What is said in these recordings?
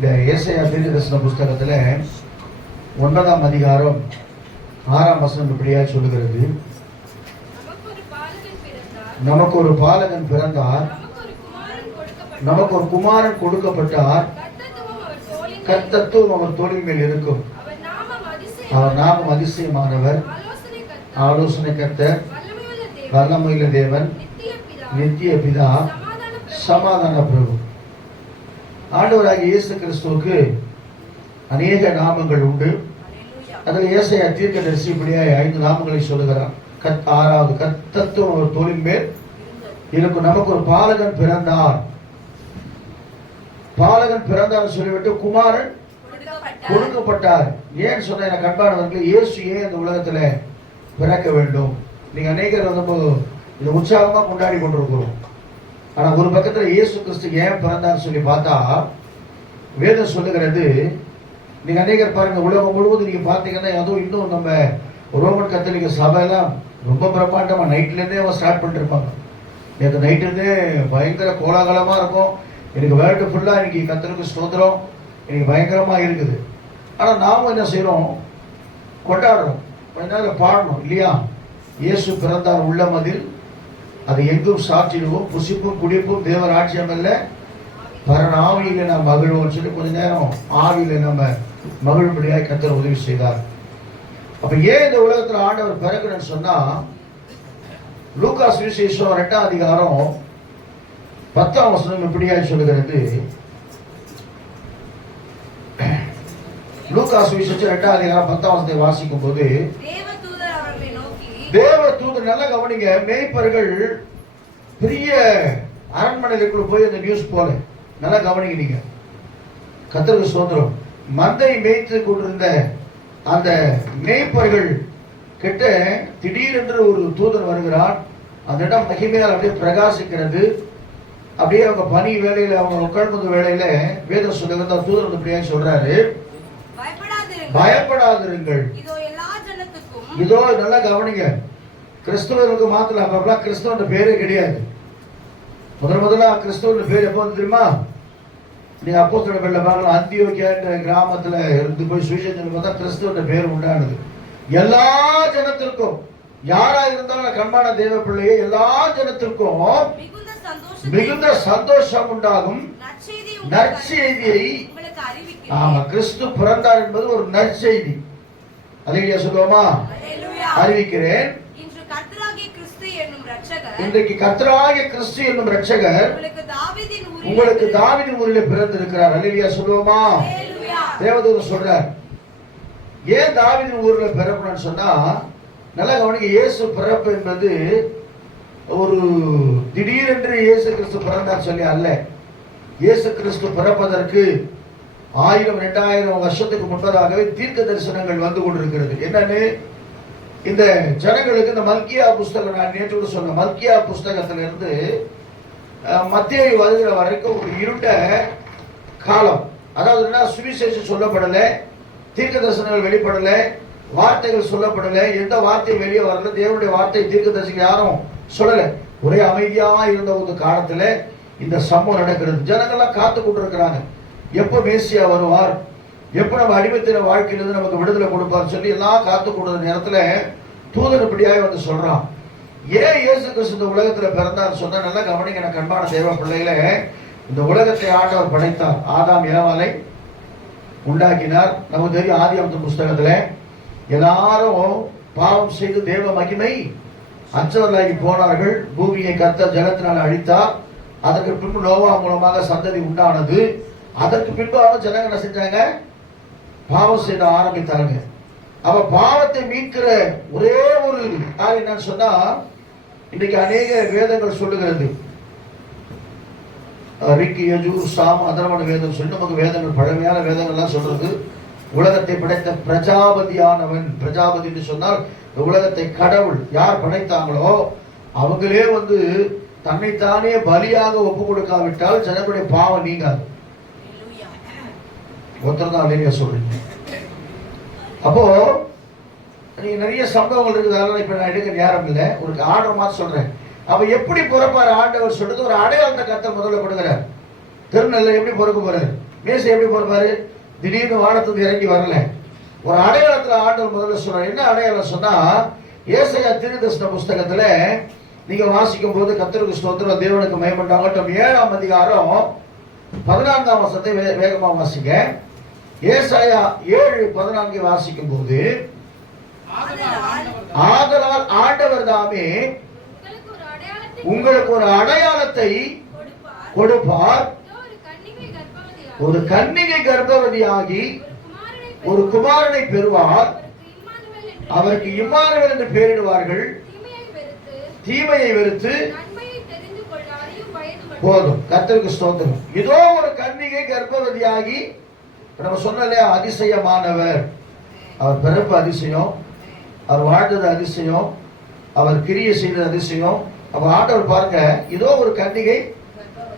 இந்த ஏசையா தீர்க்கதரிசன புஸ்தகத்தில் ஒன்பதாம் அதிகாரம் ஆறாம் வசனம் இப்படியா சொல்லுகிறது? நமக்கு ஒரு பாலகன் பிறந்தார். நமக்கு ஒரு குமாரன் கொடுக்கப்பட்டார். கர்த்தத்துவம் அவர் தோழின் மேல் இருக்கும். அவர் நாமம் அதிசயம் அதிசயமானவர். ஆலோசனை கர்த்தர். ஆலோசனை தேவன். நித்திய பிதா. சமாதான பிரபு. ஆண்டவராகிய இயேசு கிறிஸ்துவுக்கு அநேக நாமங்கள் உண்டு. அல்லேலூயா அதில் ஏசையா தீர்க்கதரிசி இப்படியாக ஐந்து நாமங்களை சொல்லுகிறான் கத் ஆறாவது கத்தத்துவம் ஒரு தோளின் மேல் இருக்கும் நமக்கு ஒரு பாலகன் பிறந்தார். பாலகன் பிறந்தார் சொல்லிவிட்டு குமாரன் கொடுக்கப்பட்டார் ஏன்னு ஏன் சொன்ன எனக்கு அன்பானவர்கள் இயேசு ஏன் இந்த உலகத்துல பிறக்க வேண்டும்? நீங்க அநேகர் வந்து இது உற்சாகமா கொண்டாடி கொண்டிருக்கிறோம். ஆனா ஒரு பக்கத்துல இயேசு கிறிஸ்து ஏன் பிறந்தார் சொல்லி பார்த்தா வேதம் சொல்லுகிறது நீங்க அநேகர் பாருங்க உலகம் முழுவதும் நீங்க பாத்தீங்கன்னா அதுவும் இன்னும் நம்ம ரோமன் கத்தோலிக்க சபையெல்லாம் ரொம்ப பிரம்மாண்டமா நைட்ல இருந்தே அவங்க ஸ்டார்ட் பண்ணிட்டு இருப்பாங்க நேற்று நைட்டு இருந்தே பயங்கர கோலாகலமா இருக்கும். எனக்கு வேர்ல்டு ஃபுல்லா இன்னைக்கு கத்தலுக்கு ஸ்தோத்திரம் இன்னைக்கு பயங்கரமா இருக்குது. ஆனா நாம என்ன செய்யறோம் கொண்டாடுறோம். கொஞ்ச நேரம் பாடணும் இல்லையா? இயேசு பிறந்தார் உள்ளமதில் அதை எங்கும் சாற்றிடுவோம் புசிப்பும் குடிப்பும் தேவர் ஆட்சியம் அல்ல. பரன் ஆவியில நாம் மகிழ்வோம். சொல்லி கொஞ்ச நேரம் ஆவியில நம்ம மகிழ்படியாக கத்தர் உதவி செய்தார். அப்ப ஏன் இந்த உலகத்துல ஆண்டவர் பிறகுன்னு சொன்னா லூகாஸ் விசேஷம் ரெண்டாம் அதிகாரம் பத்தாம் வசனம் இப்படியாய் சொல்லுகிறது. லூகாஸ் விசேஷம் ரெண்டாம் அதிகாரம் பத்தாம் வசனத்தை வாசிக்கும் போது தேவ தூதர் நல்லா கவனிங்க மேய்ப்பர்கள் பெரிய அரண்மனைக்குள்ள போய் அந்த நியூஸ் போல நல்லா கவனிங்க நீங்க. கத்தருக்கு சுதந்திரம் மந்தை மேய்த்து கொண்டிருந்த அந்த மேய்ப்பர்கள் கிட்ட திடீரென்று ஒரு தூதன் வருகிறான் அந்த இடம் மகிமையால் அப்படியே பிரகாசிக்கிறது. அப்படியே அவங்க பனி வேலையில அவங்க உட்கார்ந்து வேலையில வேதம் சொல்லுகிறது. அந்த தூதர் அப்படியே சொல்றாரு. பயப்படாதிருங்கள். பயப்படாதிருங்கள். இதோ நல்லா கவனிங்க. கிறிஸ்தவருக்கு மாத்திரம் அப்பெல்லாம் கிறிஸ்தவன் பேரே கிடையாது. முதல் முதல்ல கிறிஸ்தவன் பேர் எப்போ வந்து தெரியுமா? நீங்க அப்போ சொல்ல வெள்ள பார்க்கலாம் அந்தியோக்கியான்ற கிராமத்துல இருந்து போய் சுவிசேஷன் பார்த்தா கிறிஸ்தவன் பேர் உண்டானது. எல்லா ஜனத்திற்கும் யாரா இருந்தாலும் கண்பான தேவ பிள்ளையே எல்லா ஜனத்திற்கும் மிகுந்த சந்தோஷம் உண்டாகும். நற்செய்தி நற்செய்தியை ஆமா கிறிஸ்து பிறந்தார் என்பது ஒரு நற்செய்தி. அதையா சொல்லுவோமா? அறிவிக்கிறேன். இன்றைக்கு கர்த்தராகிய கிறிஸ்து என்னும் ரட்சகர் உங்களுக்கு தாவீதின் ஊரில் பிறந்திருக்கிறார். அல்லேலியா சொல்லுவோமா? தேவதூதர் சொல்றார் ஏன் தாவிதின் ஊர்ல பிறக்கணும்னு சொன்னா நல்லா கவனிங்க இயேசு பிறப்பு என்பது ஒரு திடீரென்று இயேசு கிறிஸ்து பிறந்தார் சொல்லி அல்ல. இயேசு கிறிஸ்து பிறப்பதற்கு ஆயிரம் ரெண்டாயிரம் வருஷத்துக்கு முன்பதாகவே தீர்க்க தரிசனங்கள் வந்து கொண்டிருக்கிறது. என்னன்னு? இந்த ஜனங்களுக்கு இந்த மல்கியா புஸ்தகம் நான் நேற்று கூட சொன்ன மல்கியா புஸ்தகத்திலிருந்து மத்தியை மத்திய வருகிற வரைக்கும் ஒரு இருண்ட காலம். அதாவது என்ன சுவிசேஷம் சொல்லப்படலை தீர்க்க தரிசனங்கள் வெளிப்படலை வார்த்தைகள் சொல்லப்படலை. எந்த வார்த்தை வெளியே வரல தேவனுடைய வார்த்தை தீர்க்க தரிசனம் யாரும் சொல்லலை. ஒரே அமைதியாக இருந்த ஒரு காலத்தில் இந்த சம்பவம் நடக்கிறது. ஜனங்கள்லாம் காத்து கொண்டிருக்கிறாங்க. எப்போ மேசியா வருவார்? எப்போ நம்ம அடிமைத்தின வாழ்க்கையிலிருந்து நமக்கு விடுதலை கொடுப்பார் சொல்லி எல்லாம் காத்து கொடுத்த நேரத்தில் தூதர் இப்படியாக வந்து சொல்கிறான் ஏன் இயேசு கிறிஸ்து இந்த உலகத்தில் பிறந்தார் சொன்னால் நல்லா கவனிங்க எனக்கு அன்பான தேவ பிள்ளைகளே இந்த உலகத்தை ஆண்டவர் படைத்தார். ஆதாம் ஏவாலை உண்டாக்கினார். நமக்கு தெரியும் ஆதியாமத்து புஸ்தகத்தில் எல்லாரும் பாவம் செய்து தேவ மகிமை அச்சவர்களாகி போனார்கள். பூமியை கத்த ஜலத்தினால் அழித்தார். அதற்கு பின்பு நோவா மூலமாக சந்ததி உண்டானது. அதற்கு பின்பு அவங்க ஜனங்க என்ன செஞ்சாங்க. பாவம் செய்ய ஆரம்பித்தாங்க அவ பாவத்தை மீட்கிற ஒரே ஒரு காரியம் என்னன்னு சொன்னா இன்னைக்கு அநேக வேதங்கள் சொல்லுகிறது. ரிக்கி யஜு சாம் அதர்வன வேதம் சொல்லி நமக்கு வேதங்கள் பழமையான வேதங்கள்லாம் சொல்றது. உலகத்தை படைத்த பிரஜாபதியானவன் பிரஜாபதி என்று சொன்னால் இந்த உலகத்தை கடவுள் யார் படைத்தாங்களோ அவங்களே வந்து தன்னைத்தானே பலியாக ஒப்பு கொடுக்காவிட்டால் ஜனங்களுடைய பாவம் நீங்காது. ஒருத்தர் தான் இல்லையா சொல்றீங்க. அப்போ நீங்க நிறைய சம்பவங்கள் இருக்குது அதெல்லாம் இப்ப நான் எடுக்க நேரம் இல்லை. ஒரு ஆர்டர் மாதிரி சொல்றேன். அப்ப எப்படி பிறப்பாரு ஆண்டவர் சொல்றது ஒரு அடையாளத்தை கத்த முதல்ல கொடுக்கிறார். திருநெல்லை எப்படி பொறுக்க போறாரு? மேசை எப்படி பொறுப்பாரு? திடீர்னு வானத்துக்கு இறங்கி வரல. ஒரு அடையாளத்துல ஆண்டவர் முதல்ல சொல்றாரு. என்ன அடையாளம் சொன்னா ஏசையா திருதர்ஷன புஸ்தகத்துல நீங்க வாசிக்கும் போது கத்தருக்கு ஸ்தோத்திரம் தேவனுக்கு மயமண்டாகட்டும் ஏழாம் அதிகாரம் பதினான்காம் வசத்தை வேகமா வாசிங்க. ஏசாயா ஏழு பதினான்கு வாசிக்கும் போது ஆதலால் ஆண்டவர் தாமே உங்களுக்கு ஒரு அடையாளத்தை கொடுப்பார். ஒரு கன்னிகை கர்ப்பவதியாகி ஒரு குமாரனை பெறுவார். அவருக்கு அவருக்கு என்று பெயரிடுவார்கள். தீமையை வெறுத்து போதும். கத்திற்கு ஸ்தோத்திரம். இதோ ஒரு கன்னிகை கர்ப்பவதியாகி நம்ம சொன்ன இல்லையா அதிசயமானவர். அவர் பிறப்பு அதிசயம் அவர் வாழ்ந்தது அதிசயம் அவர் கிரியை செய்தது அதிசயம். அவர் ஆண்டவர் பாருங்க இதோ ஒரு கன்னிகை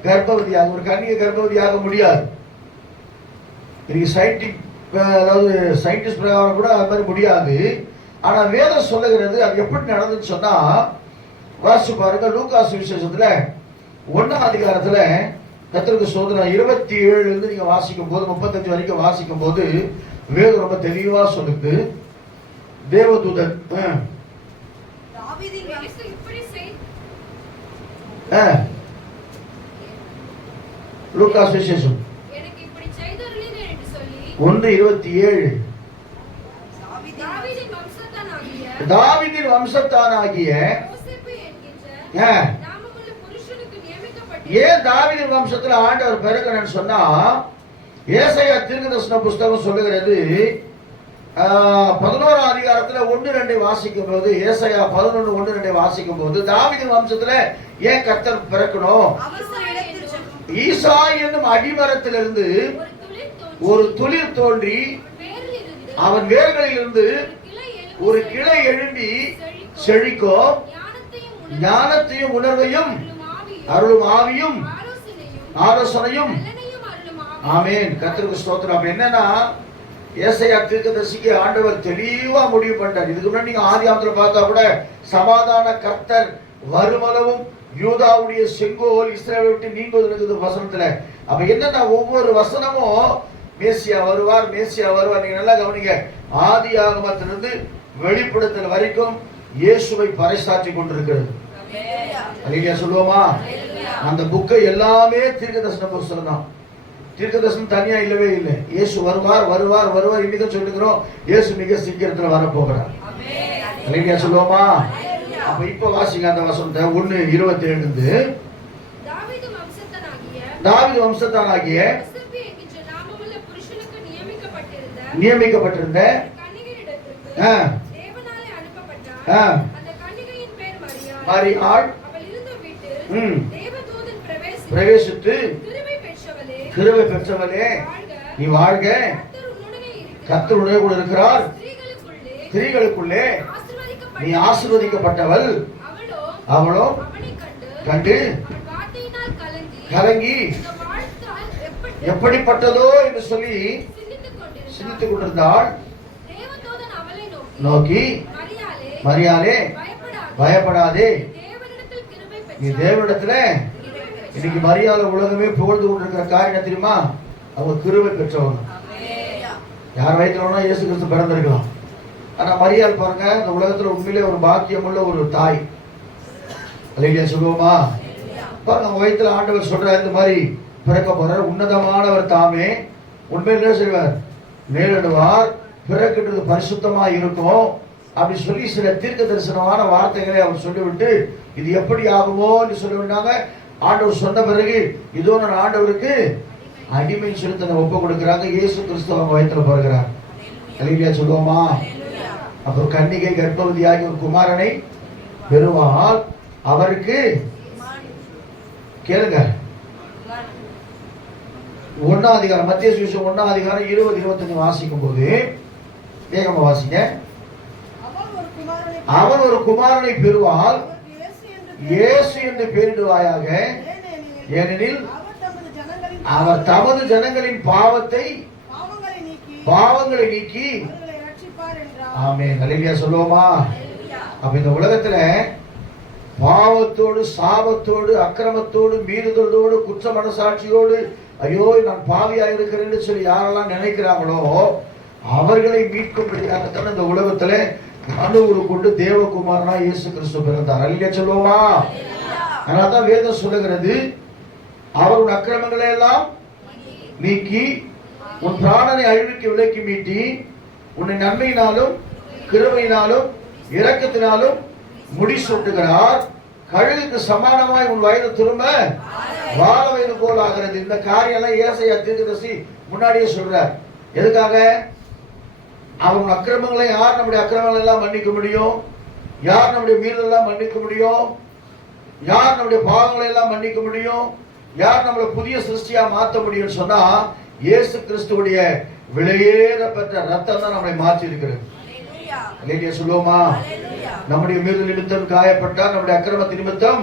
கர்ப்பவதியாக ஒரு கன்னிகை கர்ப்பவதியாக முடியாது. இன்னைக்கு சயின்டிக் அதாவது சயின்டிஸ்ட் பிரகாரம் கூட அது மாதிரி முடியாது. ஆனா வேதம் சொல்லுகிறது அது எப்படி நடந்துன்னு சொன்னா வாசி பாருங்க லூகாஸ் விசேஷத்துல ஒன்னாம் அதிகாரத்துல கத்திரிக்கு சோதனை. இருபத்தி ஏழுல இருந்து நீங்க வாசிக்கும் போது முப்பத்தஞ்சு வரைக்கும் வாசிக்கும் போது வேதம் ரொம்ப தெளிவா சொல்லுது. தேவதூதன் ஆ, தாவீதின் எனக்கு இப்படி செய். ஆ. லூகாஸ் விசேஷம் எனக்கு இப்படி செய்தருளீர் என்று சொல்லி. ஒன்று இருபத்தி ஏழு தாவீதின் வம்சத்தானாகிய ஏன் தாவீதின் வம்சத்தில் ஆண்டவர் பெருகணும்னு சொன்னா ஏசையா தீர்க்கதரிசன புஸ்தகம் சொல்லுகிறது ஆஹ், பதினோராம் அதிகாரத்துல ஒன்று ரெண்டை வாசிக்கும் போது ஏசையா பதினொன்று ஒன்று ரெண்டை வாசிக்கும் போது தாவீதின் வம்சத்துல ஏன் கத்தர் பிறக்கணும் ஈசா என்னும் அடிமரத்திலிருந்து ஒரு துளிர் தோன்றி அவன் வேர்களில் இருந்து ஒரு கிளை எழும்பி செழிக்கும். ஞானத்தையும் உணர்வையும் அருளும் ஆவியும் ஆலோசனையும் ஆமென். கர்த்தருக்கு ஸ்தோத்திரம். என்னன்னா ஏசையா தீர்க்கதரிசிக்கு ஆண்டவர் தெளிவா முடிவு பண்ணிட்டார். இதுக்கு முன்னாடி நீங்க ஆதியாமத்துல பார்த்தா கூட சமாதான கர்த்தர் வருமளவும் யூதாவுடைய செங்கோல் இஸ்ரேலை விட்டு நீங்குவது இருக்குது வசனத்துல. அப்ப என்னன்னா ஒவ்வொரு வசனமும் மேசியா வருவார் மேசியா வருவார். நீங்க நல்லா கவனிங்க. ஆதி ஆகமத்திலிருந்து வெளிப்படுத்தல் வரைக்கும் இயேசுவை பறைசாற்றி கொண்டிருக்கிறது. அல்லையா சொல்லுவோமா. அந்த புக்கை எல்லாமே தீர்க்கதரிசன புஸ்தகம் தான் தீர்க்கதரிசனம் தனியா இல்லவே இல்லை. இயேசு வருவார் வருவார் வருவார். இன்னைக்கு சொல்லுகிறோம் இயேசு மிக சீக்கிரத்துல வர போகிறார் ஆமென். அல்லையா சொல்லுவோமா. அப்ப இப்ப வாசிங்க அந்த வசனத்தை ஒண்ணு இருபத்தி ஏழு தாவீது வம்சத்தனாகிய நியமிக்கப்பட்டிருந்த ஆ, ஆ, தேவதூதன் பிரவேசி பிரவேசித்து கிருபை பெற்றவளே நீ வாழ்க. இருக்கிறார் கர்த்தருடைய கூட இருக்கிறார். ஸ்திரீகளுக்குள்ளே நீ ஆசீர்வதிக்கப்பட்டவள். அவளோ கண்டு கலங்கி எப்படிப்பட்டதோ என்று சொல்லி சிந்தித்துக் கொண்டிருந்தாள். நோக்கி மரியாதே பயப்படாதே நீ. தேவனிடத்துல. இன்னைக்கு மரியாதை உலகமே புகழ்ந்து கொண்டிருக்கிற காரியம் தெரியுமா அவங்க கிருபை பெற்றவங்க. யார் வயிற்றுல வேணா இயேசு கிறிஸ்து பிறந்திருக்கலாம் ஆனா மரியாள் பாருங்க இந்த உலகத்துல உண்மையிலே ஒரு பாக்கியமுள்ள ஒரு தாய் அல்லையா சொல்லுவோமா அல்லேலூயா. பாருங்க அவங்க வயிற்றுல ஆண்டவர் சொல்றாரு இந்த மாதிரி பிறக்க போறார் உன்னதமானவர் தாமே உண்மையிலே செய்வார் நேரிடுவார் பிறக்கின்றது பரிசுத்தமா இருக்கும் அப்படி சொல்லி சில தீர்க்க தரிசனமான வார்த்தைகளை அவர் சொல்லிவிட்டு இது எப்படி ஆகுமோ என்று சொல்லிவிட்டாங்க ஆண்டவர் சொன்ன பிறகு இதோ நான் ஆண்டவருக்கு அடிமை செலுத்த ஒப்பு கொடுக்கிறாங்க. இயேசு கிறிஸ்து அவங்க வயிற்றுல பிறகுறார் அல்லேலூயா. சொல்லுவோமா? அப்புறம் கன்னிகை கன்னிகை ஆகிய ஒரு குமாரனை பெறுவால் அவருக்கு கேளுங்க. ஒன்னாம் அதிகாரம் மத்திய சுவிசம் ஒன்னாம் அதிகாரம் இருபது இருபத்தஞ்சு வாசிக்கும் போது வேகமா வாசிங்க. அவன் ஒரு குமாரனை பெறுவால் இயேசு என்று பெயரிடுவாயாக. ஏனெனில் அவர் தமது ஜனங்களின் பாவத்தை பாவங்களை நீக்கி ஆமே நல்லையா சொல்லுவோமா? அப்ப இந்த உலகத்துல பாவத்தோடு சாபத்தோடு அக்கிரமத்தோடு மீறுதலோடு குற்ற மனசாட்சியோடு ஐயோ நான் பாவியா இருக்கிறேன்னு சொல்லி யாரெல்லாம் நினைக்கிறாங்களோ அவர்களை மீட்கும்படியாகத்தான் இந்த உலகத்துல மனுவுரு கொண்டு தேவகுமாரனா இயேசு கிறிஸ்து பிறந்தார். அல்ல சொல்லுவோமா? அதனால்தான் வேதம் சொல்லுகிறது அவர் உன் அக்கிரமங்களை எல்லாம் நீக்கி உன் பிராணனை அழிவுக்கு விலக்கி மீட்டி உன்னை நன்மையினாலும் கிருமையினாலும் இரக்கத்தினாலும் முடி சூட்டுகிறார் கழுகுக்கு சமானமாய் உன் வயது திரும்ப வாழ வயது போல் ஆகிறது. இந்த காரியம் எல்லாம் ஏசையா தீர்க்கதரிசி முன்னாடியே சொல்றார். எதுக்காக? அவன் அக்கிரமங்களை யார் நம்முடைய அக்கிரமங்களை எல்லாம் மன்னிக்க முடியும்? யார் நம்முடைய மீறல் எல்லாம் மன்னிக்க முடியும்? யார் நம்முடைய பாவங்களை எல்லாம் மன்னிக்க முடியும்? யார் நம்மளை புதிய சிருஷ்டியா மாத்த முடியும்னு சொன்னா இயேசு கிறிஸ்துவுடைய விலையேற பெற்ற ரத்தம் தான் நம்மளை மாற்றி இருக்கிறது. இல்லையா சொல்லுவோமா. நம்முடைய மீது நிமித்தம் காயப்பட்டார் நம்முடைய அக்கிரமத்து நிமித்தம்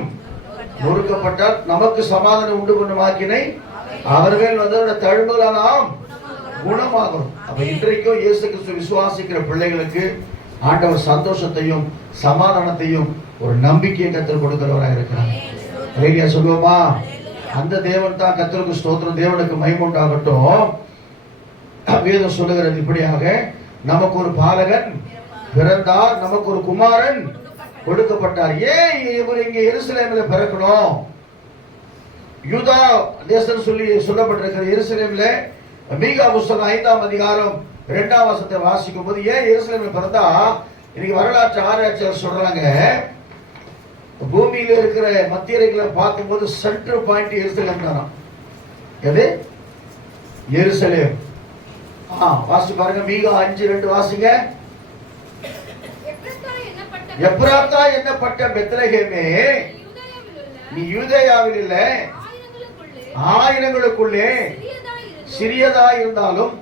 நொறுக்கப்பட்டார் நமக்கு சமாதானம் உண்டு பண்ணும் ஆக்கினை அவர்கள் வந்து தழும்புகளால் நாம் குணமாகும். அப்ப இன்றைக்கும் இயேசு கிறிஸ்து விசுவாசிக்கிற பிள்ளைகளுக்கு ஆண்டவர் சந்தோஷத்தையும் சமாதானத்தையும் ஒரு நம்பிக்கையை கற்றுக் கொடுக்கிறவராக இருக்கிறார். இல்லையா சொல்லுவோமா? அந்த தேவன் தான் கத்தருக்கு ஸ்தோத்திரம். தேவனுக்கு மகிமை உண்டாகட்டும். வேதம் சொல்லுகிறது இப்படியாக நமக்கு ஒரு பாலகன் பிறந்தார் நமக்கு ஒரு குமாரன் கொடுக்கப்பட்டார். ஏன் இவர் இங்க எருசலேம்ல பிறக்கணும்? யூதா தேசம் சொல்லி சொல்லப்பட்டிருக்கிற எருசலேம்ல மீகா புஸ்தகம் ஐந்தாம் அதிகாரம் இரண்டாம் வசத்தை வாசிக்கும் போது ஏன் எருசலேம்ல பிறந்தா? இன்னைக்கு வரலாற்று ஆராய்ச்சியாளர் சொல்றாங்க. பூமியில இருக்கிற மத்திய பார்க்கும்போது சென்ட்ரல் பாயிண்ட் எருசலேம் தானாம் எது? எருசலேம். ஆ வாசி பாருங்க மீகா அஞ்சு ரெண்டு வாசிங்க. எப்ரத்தா என்னப்பட்ட உள்ள நீ யூதேயாவில் இல்ல. ஆயிரங்களுக்குள்ளே சிறியதா இருந்தாலும்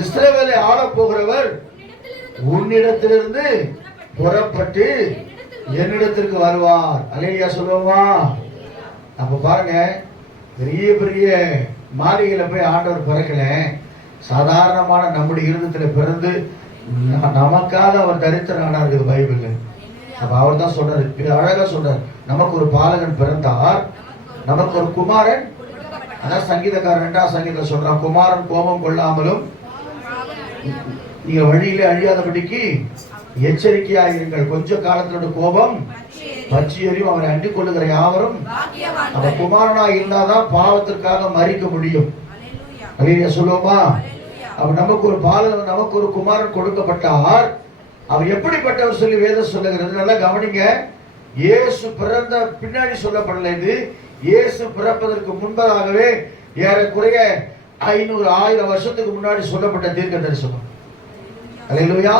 இஸ்ரவேலை ஆள போகிறவர் உன்னிடத்திலிருந்து புறப்பட்டு என்னிடத்திற்கு வருவார். அலேலியா சொல்லுவோமா? அப்ப பாருங்க பெரிய பெரிய மாளிகையில போய் ஆண்டவர் பிறக்கல. சாதாரணமான நம்முடைய இருதயத்துல பிறந்து நமக்காக அவர் தரித்திர ஆனா இருக்குது பைபிள்ல. அப்ப அவர் தான் சொல்றாரு இது அழகா சொல்றாரு நமக்கு ஒரு பாலகன் பிறந்தார் நமக்கு ஒரு குமாரன் அதான் சங்கீதக்காரன் ரெண்டாம் சங்கீதம் சொல்றான் குமாரன் கோபம் கொள்ளாமலும் நீங்க வழியிலே அழியாதபடிக்கு எச்சரிக்கையாயிருங்கள். கொஞ்ச காலத்தோட கோபம் பச்சி எறியும் அவரை அண்டிக் கொள்ளுகிற யாவரும் அவ. குமாரனா இருந்தாதான் பாவத்திற்காக மறிக்க முடியும். அல்லையா சொல்லுவோமா. அவர் நமக்கு ஒரு பாலன் நமக்கு ஒரு குமாரன் கொடுக்கப்பட்டார். அவர் எப்படிப்பட்டவர் சொல்லி வேதம் சொல்லுகிறது? நல்லா கவனிங்க. இயேசு பிறந்த பின்னாடி சொல்லப்படல இது. இயேசு பிறப்பதற்கு முன்பதாகவே ஏறக்குறைய ஐநூறு ஆயிரம் வருஷத்துக்கு முன்னாடி சொல்லப்பட்ட தீர்க்க தரிசனம் அல்லேலூயா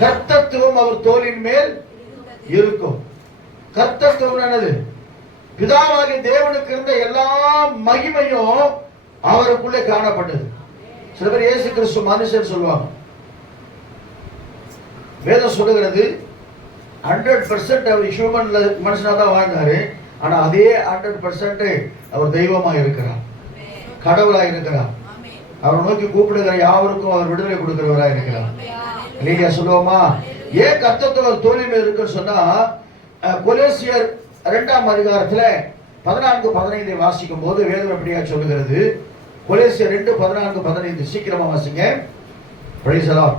கர்த்தத்துவம் அவர் தோலின் மேல் இருக்கும். கர்த்தத்துவம் என்னது? பிதாவாகிய தேவனுக்கு இருந்த எல்லா மகிமையும் அவருக்குள்ளே காணப்பட்டது. சில பேர் இயேசு கிறிஸ்து மனுஷன் சொல்லுவாங்க. வேதம் சொல்லுகிறது ஹண்ட்ரட் பர்சன்ட் அவர் ஹியூமன்ல மனுஷனா தான் வாழ்ந்தாரு. ஆனா அதே ஹண்ட்ரட் பர்சன்ட் அவர் தெய்வமா இருக்கிறார். கடவுளா இருக்கிறார். அவரை நோக்கி கூப்பிடுகிற யாவருக்கும் அவர் விடுதலை கொடுக்கிறவரா இருக்கிறார். இல்லையா சொல்லுவோமா? ஏன் கத்தத்தவர் தோல்வி மேல் இருக்குன்னு சொன்னா கொலேசியர் இரண்டாம் அதிகாரத்துல பதினான்கு பதினைந்தை வாசிக்கும் போது வேதம் எப்படியா சொல்லுகிறது? கொலேசியர் ரெண்டு பதினான்கு பதினைந்து. சீக்கிரமா வாசிங்க. Lord.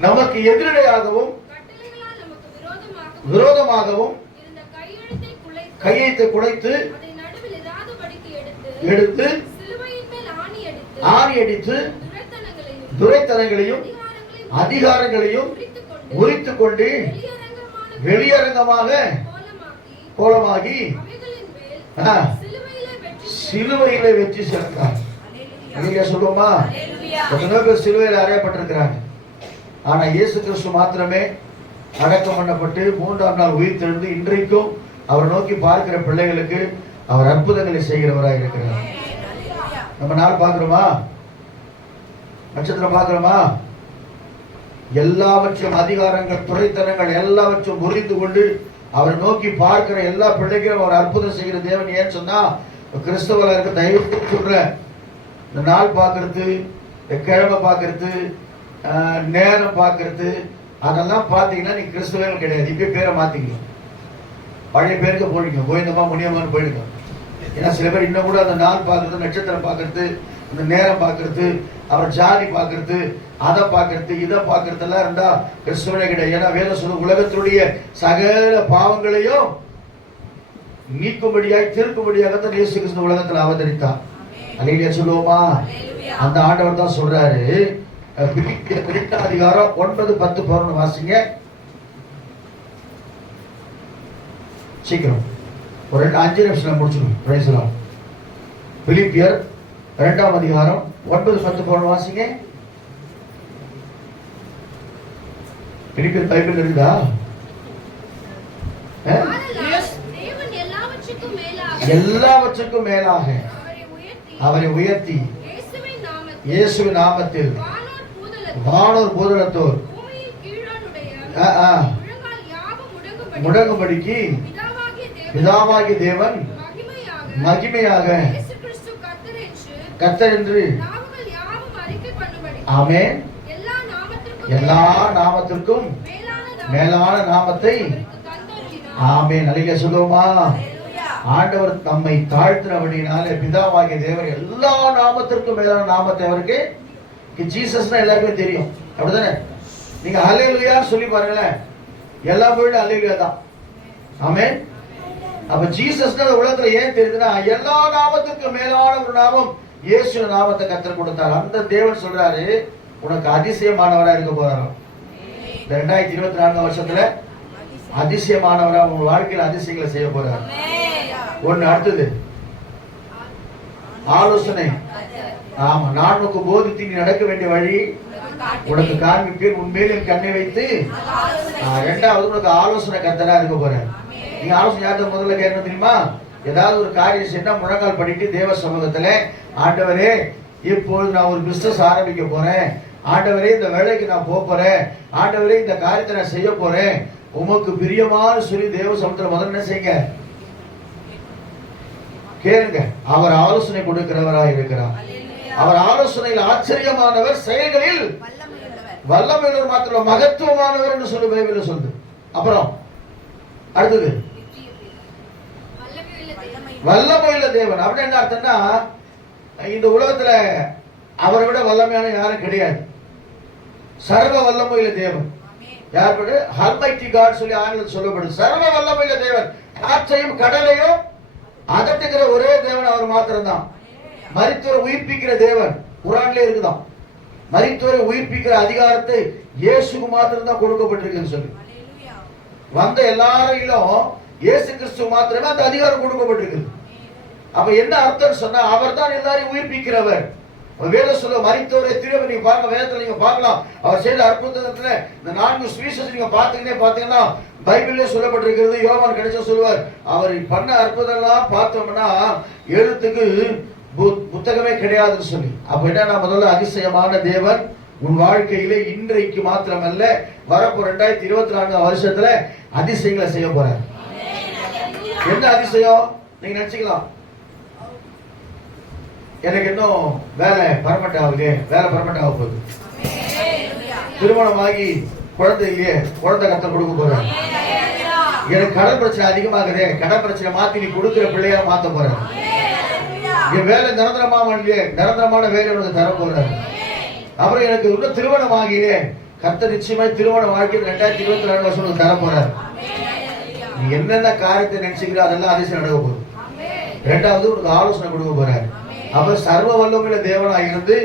நமக்கு எதிரடையாகவும் விரோதமாகவும் கையெழுத்தை கையைத்து குடைத்து எடுத்து எடுத்து சிலுவையின் மேல் ஆணி அடித்து ஆணி அடித்து துரைத்தனங்களையும் அதிகாரங்களையும் அதிகாரங்களையும் உரித்துக் கொண்டு வெளியரங்கமாக கோலமாகி அவைகளின் மேல் ஆ, சிலுவையிலே வெற்றி. இல்லையா சொல்லுவோமா Hallelujah. எத்தனையோ பேர் சிலுவையில் அறையப்பட்டிருக்கிறாங்க ஆனா இயேசு கிறிஸ்து மாத்திரமே அடக்கம் பண்ணப்பட்டு மூன்றாம் நாள் உயிர் தெழுந்து இன்றைக்கும் அவர் நோக்கி பார்க்கிற பிள்ளைகளுக்கு அவர் அற்புதங்களை செய்கிறவராக இருக்கிறார். நம்ம நாள் பார்க்கிறோமா? நட்சத்திரம் பார்க்கிறோமா? எல்லாவற்றையும் அதிகாரங்கள் துறைத்தனங்கள் எல்லாவற்றையும் முறிந்து கொண்டு அவரை நோக்கி பார்க்கிற எல்லா பிள்ளைகளும் அவர் அற்புதம் செய்கிற தேவன் ஏன்னு சொன்னா கிறிஸ்தவர்களா இருக்க தயவு சொல்ற இந்த நாள் பார்க்கறது இந்த கிழமை பார்க்கறது நேரம் பார்க்கறது அதெல்லாம் பார்த்தீங்கன்னா நீ கிறிஸ்தவர்கள் கிடையாது. இப்பயே பேரை மாத்திக்கலாம் பழைய பேருக்கு போயிடுங்க கோவிந்தமா முனியம்மான்னு போயிடுங்க. ஏன்னா சில பேர் இன்னும் கூட அந்த நாள் பார்க்கறது நட்சத்திரம் பார்க்கறது அந்த நேரம் பார்க்கறது அவர் ஜாதி பார்க்கறது அதை பார்க்கறது இதை பார்க்கறது எல்லாம் இருந்தா கிறிஸ்துவனே கிடையாது. ஏன்னா வேத சொல்ல உலகத்தினுடைய சகல பாவங்களையும் நீக்கும்படியாய் தீர்க்கும்படியாகத்தான் இயேசு கிறிஸ்து உலகத்தில் அவதரித்தார். அலையில சொல்லுவோமா? அந்த ஆண்டவர் தான் சொல்றாரு. அதிகாரம் ஒன்பது பத்து பதினொன்று வாசிங்க. சீக்கிரம். ஒரு ரெண்டு அஞ்சு நிமிஷம் முடிச்சிடும் பிரைஸ்லாம் பிலிப்பியர் இரண்டாம் அதிகாரம் ஒன்பது பத்து பதினொன்று வாசிங்க. பிலிப்பியர் பைபிள் இருக்குதா? எல்லாவற்றுக்கும் மேலாக அவரை உயர்த்தி இயேசுவின் நாமத்தில் வானோர் பூதலத்தோர் முடங்கும்படிக்கு பிதாவாகி தேவன் மகிமையாக கர்த்தர் என்று ஆமென். எல்லா நாமத்திற்கும் மேலான நாமத்தை. ஆமென். அழிக்க சொல்லுவோமா? ஆண்டவர் தம்மை தாழ்த்தினபடினாலே பிதாவாகிய தேவர் எல்லா நாமத்திற்கும் மேலான நாமத்தை அவருக்கு ஜீசஸ்னா எல்லாருக்குமே தெரியும். அப்படிதானே? நீங்க ஹalleluyaன்னு சொல்லி பாருங்களேன். எல்லா பேரும் ஹalleluya தான். ஆமென். அப்ப ஜீசஸ் உலகத்துல ஏன் தெரியுதுன்னா எல்லா நாமத்துக்கும் மேலான ஒரு நாமம் இயேசு நாமத்தை கத்து கொடுத்தார். அந்த தேவன் சொல்றாரு உனக்கு அதிசயமானவரா இருக்க போறாராம் இந்த ரெண்டாயிரத்தி இருபத்தி நான்கு வருஷத்துல அதிசயமானவரா உங்க வாழ்க்கையில அதிசயங்களை செய்ய போறாரு. ஒண்ணு அடுத்தது ஆலோசனை. ஆமா நான் உனக்கு போதித்து நீ நடக்க வேண்டிய வழி உனக்கு காண்பிப்பேன் உண்மையிலும் கண்ணை வைத்து ரெண்டாவது உனக்கு ஆலோசனை கத்தனா இருக்க போறேன் நீங்க ஆலோசனை யார்கிட்ட முதல்ல கேட்கணும் தெரியுமா? ஏதாவது ஒரு காரியம் செய்யணும் முழங்கால் பண்ணிட்டு தேவ சமூகத்துல ஆண்டவரே இப்பொழுது நான் ஒரு பிஸ்னஸ் ஆரம்பிக்க போறேன். ஆண்டவரே இந்த வேலைக்கு நான் போக போறேன். ஆண்டவரே இந்த காரியத்தை நான் செய்ய போறேன். உமக்கு பிரியமான சொல்லி தேவ சமூகத்துல முதல்ல என்ன செய்யுங்க? கேளுங்க. அவர் ஆலோசனை கொடுக்கிறவராக இருக்கிறார். அவர் ஆலோசனையில் ஆச்சரியமானவர் செயல்களில் வல்லமையினர் மாத்திரம் மகத்துவமானவர் என்று சொல்லி பைபிள் சொல்லுது. அப்புறம் அடுத்தது. வல்லமையுள்ள தேவன். அப்படின்னு என்ன அர்த்தம்னா இந்த உலகத்துல அவரை விட வல்லமையான யாரும் கிடையாது. சர்வ வல்லமையுள்ள தேவன். யார் ஹல்மைட்டி காட் சொல்லி ஆங்கிலம் சொல்லப்படுது. சர்வ வல்லமையுள்ள தேவன். காற்றையும் கடலையும் அதட்டுகிற ஒரே தேவன் அவர் மாத்திரம்தான். மரித்தோரை உயிர்ப்பிக்கிற தேவன் குரான்ல இருக்குதாம் மரித்தோரை உயிர்ப்பிக்கிற அதிகாரத்தை இயேசுக்கு மாத்திரம் தான் கொடுக்கப்பட்டிருக்குன்னு சொல்லி. வந்த எல்லாரையும் இயேசு கிறிஸ்து மாத்திரமே அந்த அதிகாரம் கொடுக்கப்பட்டிருக்குது. அப்ப என்ன அர்த்தம் சொன்னா அவர் தான் எல்லாரையும் உயிர்ப்பிக்கிறவர். வேத சொல்ல மறித்தவரை திரும்ப நீங்க பாருங்க வேதத்துல நீங்க பார்க்கலாம். அவர் செய்த அற்புதத்துல இந்த நான்கு ஸ்பீசஸ் நீங்க பாத்தீங்கன்னா பாத்தீங்கன்னா பைபிள்ல சொல்லப்பட்டிருக்கிறது யோவான் கிடைச்ச சொல்லுவார் அவர் பண்ண அற்புதம்லாம் பார்த்தோம்னா எழுத்துக்கு புத்தகமே கிடையாதுன்னு சொல்லி. அப்ப என்ன முதல்ல அதிசயமான தேவன் உன் வாழ்க்கையிலே இன்றைக்கு மாத்திரமல்ல வரப்போ ரெண்டாயிரத்தி இருபத்தி நான்காம் வருஷத்துல அதிசயங்களை செய்ய போறாரு. என்ன அதிசயம்? நீங்க நினைச்சுக்கலாம். எனக்கு இன்னும் வேலை பர்மனெண்ட் ஆகுது வேலை பர்மனெண்ட் ஆக போகுது. திருமணம் ஆகி குழந்தை இல்லையே குழந்தை கத்த கொடுக்க போறேன் எனக்கு கடன் பிரச்சனை அதிகமாகுதே கடன் பிரச்சனை மாத்தி நீ கொடுக்குற பிள்ளையா மாத்த போறேன் என் வேலை நிரந்தரமா இல்லையே நிரந்தரமான வேலை உனக்கு தர போறேன் அப்புறம் எனக்கு இன்னும் திருமணம் ஆகியே கத்த நிச்சயமாய் திருமண வாழ்க்கை ரெண்டாயிரத்தி இருபத்தி ரெண்டு வருஷம் உனக்கு தர போறாரு. நீ என்னென்ன காரியத்தை நினைச்சுக்கிறோ அதெல்லாம் அதிசயம் நடக்க போகுது. ரெண்டாவது உனக்கு ஆலோசனை கொடுக்க போறாரு. அப்ப சர்வ வல்லமையில தேவனா இருந்து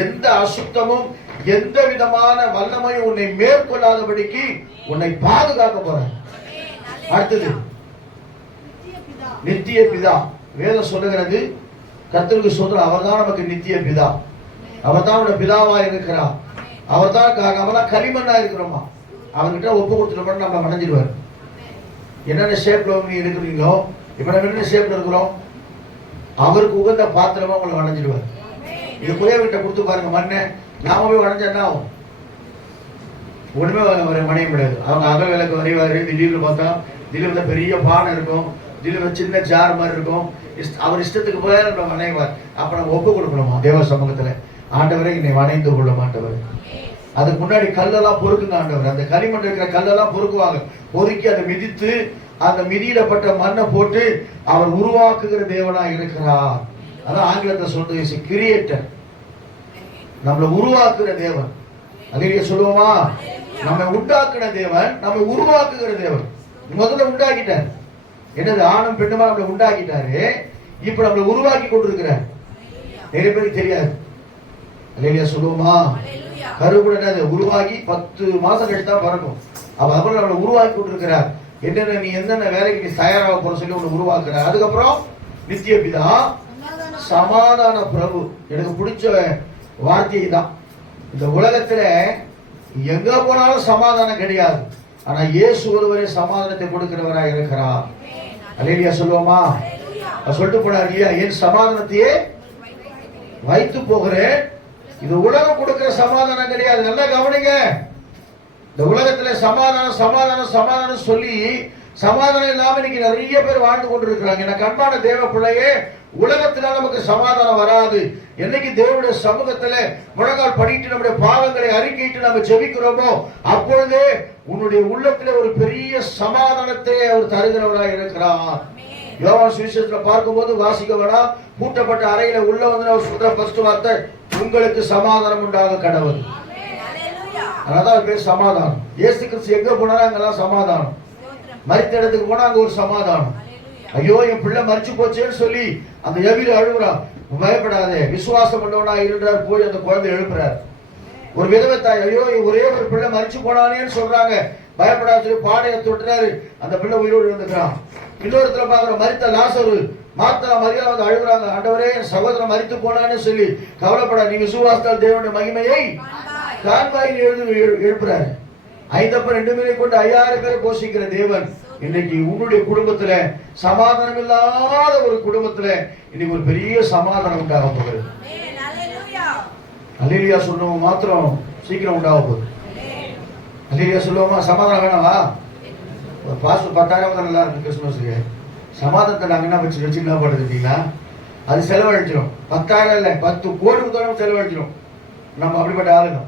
எந்த அசுத்தமும் எந்த விதமான வல்லமையும் உன்னை மேற்கொள்ளாதபடிக்கு உன்னை பாதுகாக்க போறார். அடுத்தது நித்திய பிதா. நித்திய பிதா. வேதம் சொல்லுகிறது கர்த்தருக்கு சொல்ற அவர்தான் நமக்கு நித்திய பிதா. அவர்தான் அவனோட பிதாவா இருக்கிறார். அவர்தான் அவர்தான் களிமண்ணா இருக்கிறோமா? அவர்கிட்ட ஒப்பு கொடுத்துட்டோம்னா நம்ம அடைஞ்சிடுவார் என்னென்ன ஷேப்ல நீ இருக்கிறீங்களோ இப்ப நம்ம என்ன ஷேப்ல இருக்கிறோம். அவருக்கு உகந்த பாத்திரமா உங்களை வணைஞ்சிடுவார் இது குயவர்கிட்ட கொடுத்து பாருங்க மண்ணை நாம போய் வணைஞ்சா என்ன ஆகும்? ஒண்ணுமே வர வணைய முடியாது. அவங்க அகல் விளக்கு வரைவாரு. திடீர்னு பார்த்தா திடீர்னு பெரிய பானை இருக்கும். திடீர்னு சின்ன ஜார் மாதிரி இருக்கும். அவர் இஷ்டத்துக்கு போய் நம்ம வணைவார் அப்ப நம்ம ஒப்பு கொடுக்கணுமா? தேவ சமூகத்துல. ஆண்டவரை என்னை வணைந்து கொள்ள மாட்டவர். அதுக்கு முன்னாடி கல்லெல்லாம் பொறுக்குங்க ஆண்டவர். அந்த களிமண் இருக்கிற கல்லெல்லாம் பொறுக்குவாங்க. பொறுக்கி அதை மிதித்து அந்த மிதியிடப்பட்ட மண்ணை போட்டு அவர் உருவாக்குகிற தேவனா இருக்கிறார். அதான் ஆங்கிலத்தை சொல்றது கிரியேட்டர் நம்மளை உருவாக்குகிற தேவன். அதையே சொல்லுவோமா? நம்மை உண்டாக்குன தேவன் நம்மை உருவாக்குகிற தேவன். முதல்ல உண்டாக்கிட்டார். என்னது? ஆணும் பெண்ணுமா நம்மளை உண்டாக்கிட்டாரு? இப்ப நம்மளை உருவாக்கி கொண்டிருக்கிறார். நிறைய பேருக்கு தெரியாது. அல்லையா சொல்லுவோமா? Hallelujah. கருவுட என்னது? உருவாகி பத்து மாசம் கழிச்சு தான் பிறக்கும். அவ அவர்கள் நம்மளை உருவாக்கி கொண்டிருக்கிறார். என்னென்ன நீ என்னென்ன வேலைக்கு நீ தயாராக போற சொல்லி உன்னை உருவாக்குறார். அதுக்கப்புறம் நித்திய பிதா சமாதான பிரபு. எனக்கு பிடிச்ச வார்த்தை தான் இந்த உலகத்துல எங்க போனாலும் சமாதானம் கிடையாது. ஆனா இயேசு ஒருவரே சமாதானத்தை கொடுக்கிறவராக இருக்கிறார். அல்லேலியா சொல்லுவோமா? அவர் சொல்லிட்டு போனார் இல்லையா என் சமாதானத்தையே வைத்து போகிறேன். இது உலகம் கொடுக்கிற சமாதானம் கிடையாது. நல்லா கவனிங்க. இந்த உலகத்துல சமாதானம் சமாதானம் சமாதானம் சொல்லி சமாதானம் இல்லாம இன்னைக்கு நிறைய பேர் வாழ்ந்து கொண்டிருக்கிறாங்க. எனக்கு அன்பான தேவ பிள்ளையே உலகத்துல நமக்கு சமாதானம் வராது. என்னைக்கு தேவனுடைய சமூகத்துல முழங்கால் படிட்டு நம்முடைய பாவங்களை அறிக்கையிட்டு நம்ம ஜெபிக்கிறோமோ அப்பொழுதே உன்னுடைய உள்ளத்துல ஒரு பெரிய சமாதானத்தை அவர் தருகிறவராக இருக்கிறார். யோகா சுவிசேஷத்துல பார்க்கும்போது வாசிக்க வேணாம். பூட்டப்பட்ட அறையில உள்ள வந்து அவர் சொல்ற ஃபர்ஸ்ட் வார்த்தை. உங்களுக்கு சமாதானம் உண்டாக கடவுள். அதான் அதனால பேர் சமாதானம். இயேசு கிறிஸ்து எங்க போனாலும் அங்கெல்லாம் சமாதானம். மறித்த இடத்துக்கு போனா அங்க ஒரு சமாதானம். ஐயோ என் பிள்ளை மறிச்சு போச்சேன்னு சொல்லி அந்த எவில அழுகுறா. பயப்படாதே விசுவாசம் பண்ணவனா இருந்தார் போய் அந்த குழந்தை எழுப்புறார். ஒரு விதவை தாய் ஐயோ ஒரே ஒரு பிள்ளை மறிச்சு போனானேன்னு சொல்றாங்க. பயப்படாத சொல்லி பாடையை தொட்டுறாரு. அந்த பிள்ளை உயிரோடு இருந்துக்கிறான் இன்னொருத்தர பாக்குற மறித்த லாசரு. மாத்தா மரியா வந்து அழுகுறாங்க ஆண்டவரே என் சகோதரன் மறித்து போனான்னு சொல்லி கவலைப்பட நீ சுவாசத்தால் தேவனுடைய மகிமையை காண்பாய். எழுந்து எழுப்புறாரு. ஐந்தப்ப ரெண்டு பேரை கொண்டு ஐயாயிரம் பேரை போஷிக்கிற தேவன் இன்னைக்கு உன்னுடைய குடும்பத்துல சமாதானம் இல்லாத ஒரு குடும்பத்துல இன்னைக்கு ஒரு பெரிய சமாதானம் உண்டாக போகுது. அலிலியா சொல்லுவோம் மாத்திரம் சீக்கிரம் உண்டாக போகுது. அலிலியா சொல்லுவோமா சமாதானம் வேணாவா ஒரு பாசு பத்தாயிரம் நல்லா இருக்கு கிறிஸ்துமஸுக்கு. சமாதானத்தை நாங்கள் என்ன வச்சு வச்சு என்ன பண்ணுறது அப்படின்னா அது செலவழிச்சிடும் பத்தாயிரம் இல்லை பத்து கோடி உதாரணம் செலவழிச்சிடும் நம்ம அப்படிப்பட்ட ஆளுங்க.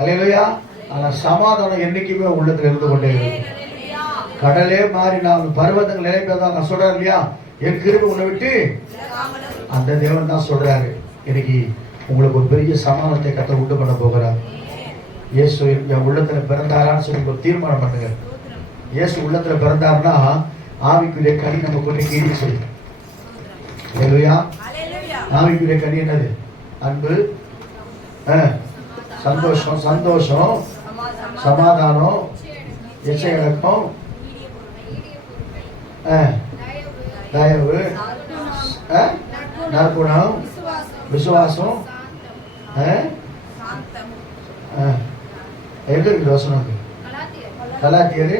அலையிலையா ஆனால் சமாதானம் என்றைக்குமே உள்ளத்தில் இருந்து கொண்டே இருக்கும் கடலே மாறி நான் பர்வதங்கள் நினைப்பதான் நான் சொல்றேன் இல்லையா? என் கிருபி உன்னை விட்டு அந்த தேவன் தான் சொல்றாரு. இன்னைக்கு உங்களுக்கு ஒரு பெரிய சமாதானத்தை கத்த உண்டு பண்ண போகிறார். இயேசு என் உள்ளத்துல பிறந்தாரான்னு சொல்லி ஒரு தீர்மானம் பண்ணுங்க. இயேசு உள்ளத்துல பிறந்தாருன்னா ஆவிக்குரிய கனி நம்ம கொண்டு கீழே செய்யும். ஆவிக்குரிய கனி என்னது? அன்பு சந்தோஷம் சந்தோஷம் சமாதானம் ஆ, தயவு நற்குணம் விசுவாசம். எங்க இருக்குது வசனம்? கலாத்தியரு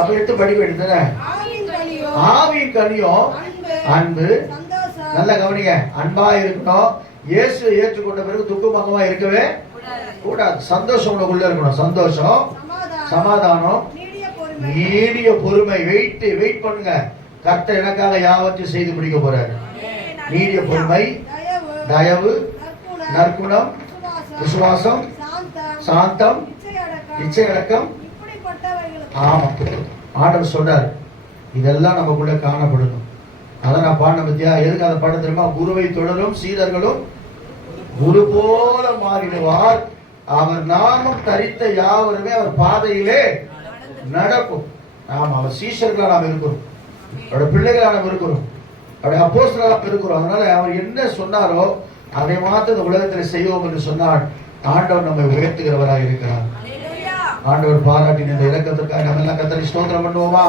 அப்ப எடுத்து படிக்க வேண்டியதுதானே ஆவியின் கனியோ, ஆவியின் கனியும் அன்பு, நல்ல கவனிங்க. அன்பா இருக்கணும். இயேசு ஏற்றுக்கொண்ட பிறகு துக்கமாக இருக்கவே கூடாது. சந்தோஷம் உனக்குள்ள இருக்கணும். சந்தோஷம். சமாதானம், நீடிய பொறுமை, வெயிட் வெயிட் பண்ணுங்க. கர்த்தர் எனக்காக யாவற்றையும் செய்து முடிக்க போறாரு. நீடிய. பொறுமை தயவு, நற்குணம், விசுவாசம், சாந்தம், இச்சை அடக்கம் ஆமாம் ஆமா. ஆண்டவர் சொல்றாரு. இதெல்லாம் நமக்குள்ள காணப்படணும். அதை நான் பாடின பத்தியா? எதுக்கு அதை பாட தெரியுமா? குருவை தொடரும் சீடர்களும் குரு போல மாறிடுவார். அவர் நாமம் தரித்த யாவருமே அவர் பாதையிலே நடக்கும். நாம் அவர் சீஷர்களாக நாம் இருக்கிறோம். அவருடைய பிள்ளைகளாக நாம் இருக்கிறோம். அவருடைய அப்போஸ்தலா இருக்கிறோம். அதனால அவர் என்ன சொன்னாரோ அதை மாத்திர இந்த உலகத்தில் செய்வோம் என்று சொன்னால் ஆண்டவர் நம்மை உயர்த்துகிறவராக இருக்கிறார். ஆண்டவர் பாராட்டின இந்த இலக்கத்திற்காக நம்ம எல்லாம் கத்தரி ஸ்தோத்திரம் பண்ணுவோமா?